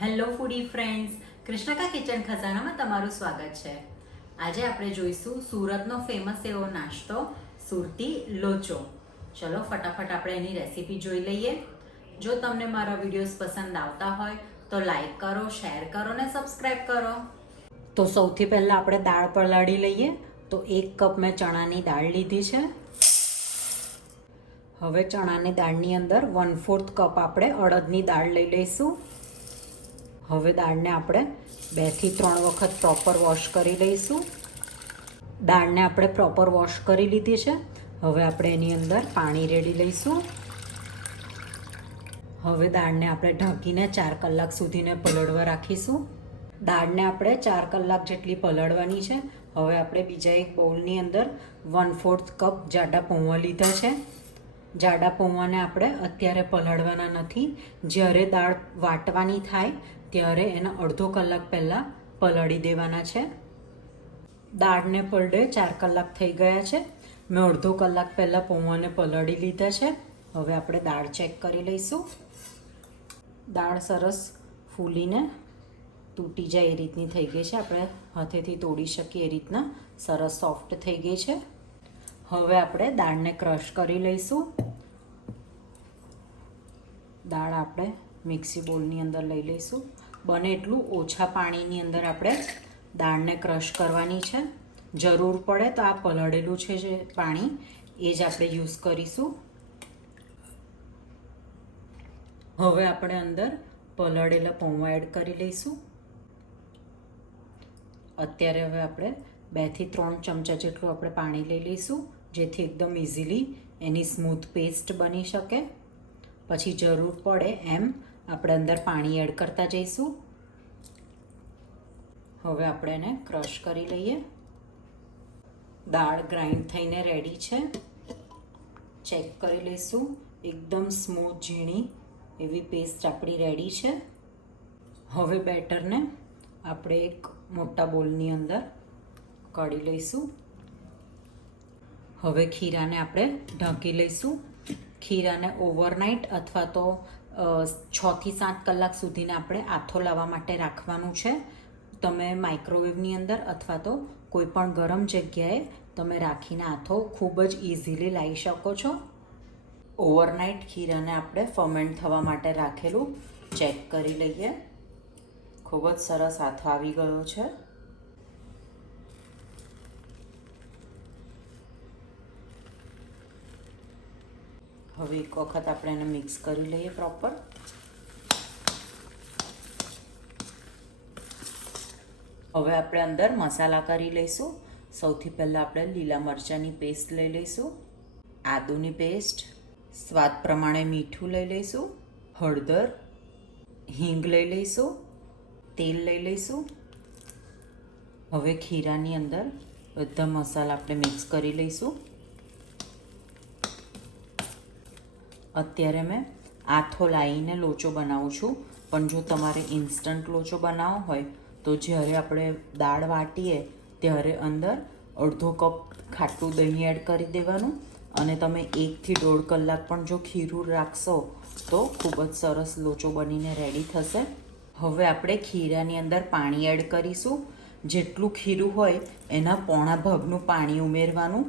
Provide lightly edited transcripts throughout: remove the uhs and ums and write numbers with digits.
Hello ફૂડી friends, કૃષ્ણકા kitchen ખજાનામાં તમારું સ્વાગત છે. આજે આપણે જોઈશું સુરતનો ફેમસ એવો નાસ્તો સુરતી લોચો. ચલો ફટાફટ આપણે એની રેસીપી જોઈ લઈએ. જો તમને મારા વિડીયોઝ પસંદ આવતા હોય તો લાઈક કરો, શેર કરો ને સબસ્ક્રાઈબ કરો. તો સૌથી પહેલાં આપણે દાળ પલાળી લઈએ. તો 1 કપ મેં ચણાની દાળ લીધી છે. હવે ચણાની દાળની અંદર 1/4 કપ આપણે અડદની દાળ લઈ લઈશું. હવે દાળને આપણે 2 થી 3 વખત પ્રોપર વોશ કરી લઈશું. દાળને આપણે પ્રોપર વોશ કરી લીધી છે. હવે આપણે એની અંદર પાણી રેડી લઈશું. હવે દાળને આપણે ઢાંકીને 4 કલાક સુધીને પલળવા રાખીશું. દાળને આપણે 4 કલાક જેટલી પલળવાની છે. હવે આપણે બીજા એક બાઉલની અંદર 1/4 કપ જાડા પૌવા લીધા છે. જાડા પૌવાને આપણે અત્યારે પલાળવાના નથી. જ્યારે દાળ વાટવાની થાય ત્યારે એને અડધો કલાક પહેલાં પલાળી દેવાના છે. દાળને પલળે 4 કલાક થઈ ગયા છે. મેં અડધો કલાક પહેલાં પૌવાને પલાળી લીધા છે. હવે આપણે દાળ ચેક કરી લઈશું. દાળ સરસ ફૂલીને તૂટી જાય એ રીતની થઈ ગઈ છે. આપણે હાથેથી તોડી શકીએ એ રીતના સરસ સોફ્ટ થઈ ગઈ છે. હવે આપણે દાળને ક્રશ કરી લઈશું. દાળ આપણે મિક્સી બોલની અંદર લઈ લઈશું. બને એટલું ઓછા પાણીની અંદર આપણે દાળને ક્રશ કરવાની છે. જરૂર પડે તો આ પલાળેલું છે જે પાણી એ જ આપણે યુઝ કરીશું. હવે આપણે અંદર પલાળેલા પૌવા એડ કરી લઈશું. અત્યારે હવે આપણે 2 થી 3 ચમચા જેટલું આપણે પાણી લઈ લઈશું, જેથી એકદમ ઇઝીલી એની સ્મૂથ પેસ્ટ બની શકે. પછી જરૂર પડે એમ આપણે અંદર પાણી એડ કરતા જઈશું. હવે આપણે એને ક્રશ કરી લઈએ. દાળ ગ્રાઇન્ડ થઈને રેડી છે. ચેક કરી લઈશું. એકદમ સ્મૂથ ઝીણી એવી પેસ્ટ આપણી રેડી છે. હવે બેટરને આપણે એક મોટા બોલની અંદર કાઢી લઈશું. હવે ખીરાને આપણે ઢાંકી લઈશું. ખીરાને ઓવરનાઇટ અથવા તો 6 થી 7 કલાક સુધીને આપણે આથો લાવવા માટે રાખવાનું છે. તમે માઇક્રોવેવની અંદર અથવા તો કોઈ પણ ગરમ જગ્યાએ તમે રાખીને આથો ખૂબ જ ઇઝીલી લાવી શકો છો. ઓવરનાઇટ ખીરાને આપણે ફર્મેન્ટ થવા માટે રાખેલું ચેક કરી લઈએ. ખૂબ જ સરસ આથો આવી ગયો છે. હવે એક વખત આપણે એને મિક્સ કરી લઈએ પ્રોપર. હવે આપણે અંદર મસાલા કરી લઈશું. સૌથી પહેલાં આપણે લીલા મરચાંની પેસ્ટ લઈ લઈશું, આદુની પેસ્ટ, સ્વાદ પ્રમાણે મીઠું લઈ લઈશું, હળદર, હિંગ લઈ લઈશું, તેલ લઈ લઈશું. હવે ખીરાની અંદર બધા મસાલા આપણે મિક્સ કરી લઈશું. અત્યારે મેં આથો લાવીને લોચો બનાવું છું, પણ જો તમારે ઇન્સ્ટન્ટ લોચો બનાવવો હોય તો જ્યારે આપણે દાળ વાટીએ ત્યારે અંદર અડધો કપ ખાટું દહીં એડ કરી દેવાનું. અને તમે 1 થી 1.5 કલાક પણ જો ખીરું રાખશો તો ખૂબ જ સરસ લોચો બનીને રેડી થશે. હવે આપણે ખીરાની અંદર પાણી એડ કરીશું. જેટલું ખીરું હોય એના પોણા ભાગનું પાણી ઉમેરવાનું.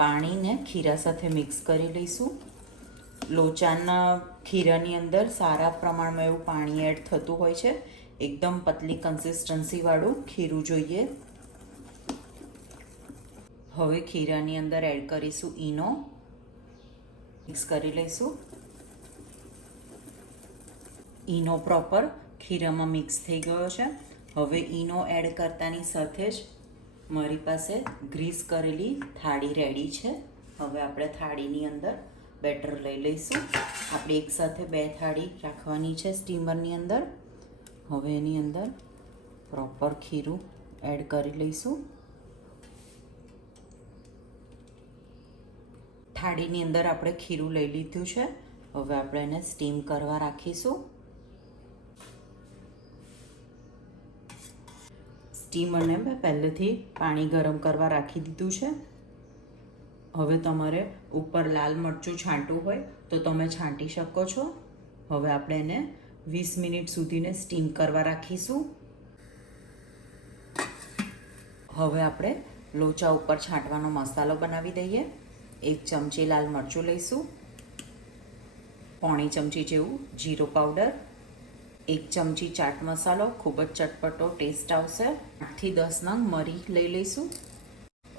પાણીને ખીરા સાથે મિક્સ કરી લઈશું. લોચાના ખીરાની અંદર સારા પ્રમાણમાં એવું પાણી એડ થતું હોય છે. એકદમ પતલી કન્સિસ્ટન્સીવાળું ખીરું જોઈએ. હવે ખીરાની અંદર એડ કરીશું ઈનો. મિક્સ કરી લઈશું. ઈનો પ્રોપર ખીરામાં મિક્સ થઈ ગયો છે. હવે ઈનો એડ કરતાની સાથે જ મારી પાસે ગ્રીસ કરેલી થાળી રેડી છે. હવે આપણે થાળીની અંદર બેટર લઈ લઈશું. આપણે એકસાથે 2 થાળી રાખવાની છે સ્ટીમરની અંદર. હવે એની અંદર પ્રોપર ખીરું એડ કરી લઈશું. થાળીની અંદર આપણે ખીરું લઈ લીધું છે. હવે આપણે એને સ્ટીમ કરવા રાખીશું. સ્ટીમરને મેં પહેલેથી પાણી ગરમ કરવા રાખી દીધું છે. હવે તમારે ઉપર લાલ મરચું છાંટવું હોય તો તમે છાંટી શકો છો. હવે આપણે એને 20 મિનિટ સુધીને સ્ટીમ કરવા રાખીશું. હવે આપણે લોચા ઉપર છાંટવાનો મસાલો બનાવી દઈએ. 1 ચમચી લાલ મરચું લઈશું, 1/4 ચમચી જેવું જીરું પાવડર, 1 ચમચી ચાટ મસાલો, ખૂબ જ ચટપટો ટેસ્ટ આવશે. 8 થી 10 નંગ મરી લઈ લઈશું,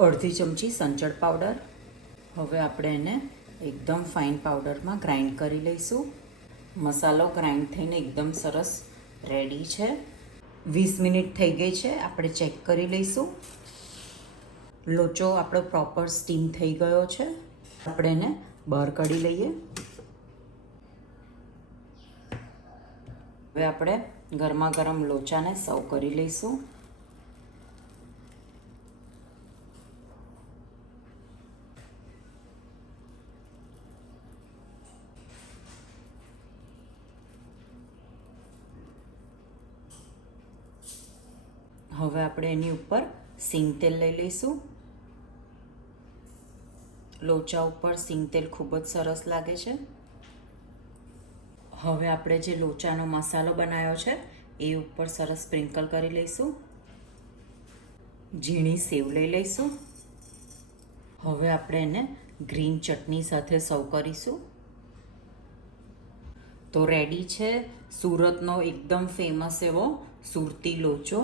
અડધી ચમચી સંચળ પાવડર. હવે આપણે એને એકદમ ફાઇન પાવડરમાં ગ્રાઇન્ડ કરી લઈશું. મસાલો ગ્રાઇન્ડ થઈને એકદમ સરસ રેડી છે. 20 મિનિટ થઈ ગઈ છે, આપણે ચેક કરી લઈશું. લોચો આપણો પ્રોપર સ્ટીમ થઈ ગયો છે. આપણે એને બહાર કાઢી લઈએ. હવે આપણે ગરમા ગરમ લોચાને સર્વ કરી લઈશું. હવે આપણે એની ઉપર સિંગ તેલ લઈ લઈશું. લોચા ઉપર સિંગ તેલ ખૂબ જ સરસ લાગે છે. હવે આપણે જે લોચાનો મસાલો બનાવ્યો છે એ ઉપર સરસ સ્પ્રિંકલ કરી લઈશું. ઝીણી સેવ લઈ લઈશું. હવે આપણે એને ગ્રીન ચટણી સાથે સર્વ કરીશું. તો રેડી છે સુરતનો એકદમ ફેમસ એવો સુરતી લોચો.